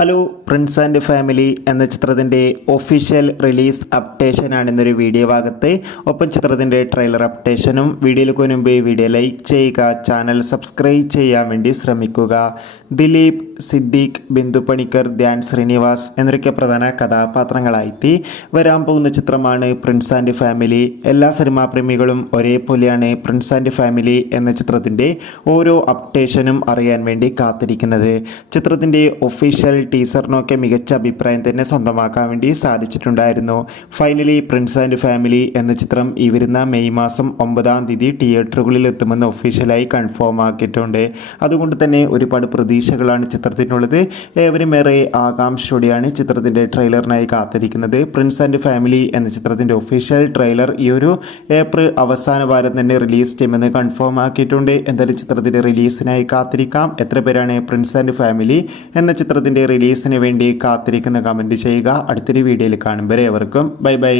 Hello Prince and family എന്ന ചിത്രത്തിൻ്റെ official release അപ്ഡേഷനാണ് ഇന്നൊരു വീഡിയോ ഭാഗത്ത്. ഒപ്പം ചിത്രത്തിൻ്റെ ട്രെയിലർ അപ്ഡേഷനും വീഡിയോയിലേക്ക് മുൻപ് വീഡിയോ ലൈക്ക് ചെയ്യുക, ചാനൽ സബ്സ്ക്രൈബ് ചെയ്യാൻ വേണ്ടി ശ്രമിക്കുക. ദിലീപ്, സിദ്ദീഖ്, ബിന്ദു പണിക്കർ, ധ്യാൻ ശ്രീനിവാസ് എന്നൊക്കെ പ്രധാന കഥാപാത്രങ്ങളായി വരാൻ പോകുന്ന ചിത്രമാണ് പ്രിൻസ് ആൻഡ് ഫാമിലി. എല്ലാ സിനിമാ പ്രേമികളും ഒരേപോലെയാണ് പ്രിൻസ് ആൻഡ് ഫാമിലി എന്ന ചിത്രത്തിൻ്റെ ഓരോ അപ്ഡേഷനും അറിയാൻ വേണ്ടി കാത്തിരിക്കുന്നത്. ചിത്രത്തിൻ്റെ ഒഫീഷ്യൽ ടീസറിനൊക്കെ മികച്ച അഭിപ്രായം തന്നെ സ്വന്തമാക്കാൻ വേണ്ടി സാധിച്ചിട്ടുണ്ടായിരുന്നു. ഫൈനലി പ്രിൻസ് ആൻഡ് ഫാമിലി എന്ന ചിത്രം ഈ വരുന്ന മെയ് മാസം 9-ാം തീയതി തിയേറ്ററുകളിൽ എത്തുമെന്ന് ഒഫീഷ്യലായി കൺഫേം ആക്കിയിട്ടുണ്ട്. അതുകൊണ്ട് തന്നെ ഒരുപാട് പ്രതീക്ഷകളാണ് ചിത്രത്തിനുള്ളത്. ഏവരും ഏറെ ആകാംക്ഷയോടെയാണ് ചിത്രത്തിൻ്റെ ട്രെയിലറിനായി കാത്തിരിക്കുന്നത്. പ്രിൻസ് ആൻഡ് ഫാമിലി എന്ന ചിത്രത്തിൻ്റെ ഒഫീഷ്യൽ ട്രെയിലർ ഈ ഒരു ഏപ്രിൽ അവസാന വാരം തന്നെ റിലീസ് ചെയ്യുമെന്ന് കൺഫേം ആക്കിയിട്ടുണ്ട്. എന്തായാലും ചിത്രത്തിൻ്റെ റിലീസിനായി കാത്തിരിക്കാം. എത്ര പേരാണ് പ്രിൻസ് ആൻഡ് ഫാമിലി എന്ന ചിത്രത്തിൻ്റെ റിലീസിന് വേണ്ടി കാത്തിരിക്കുന്ന കമൻറ്റ് ചെയ്യുക. അടുത്തൊരു വീഡിയോയിൽ കാണും വരെ ഏവർക്കും ബൈ ബൈ.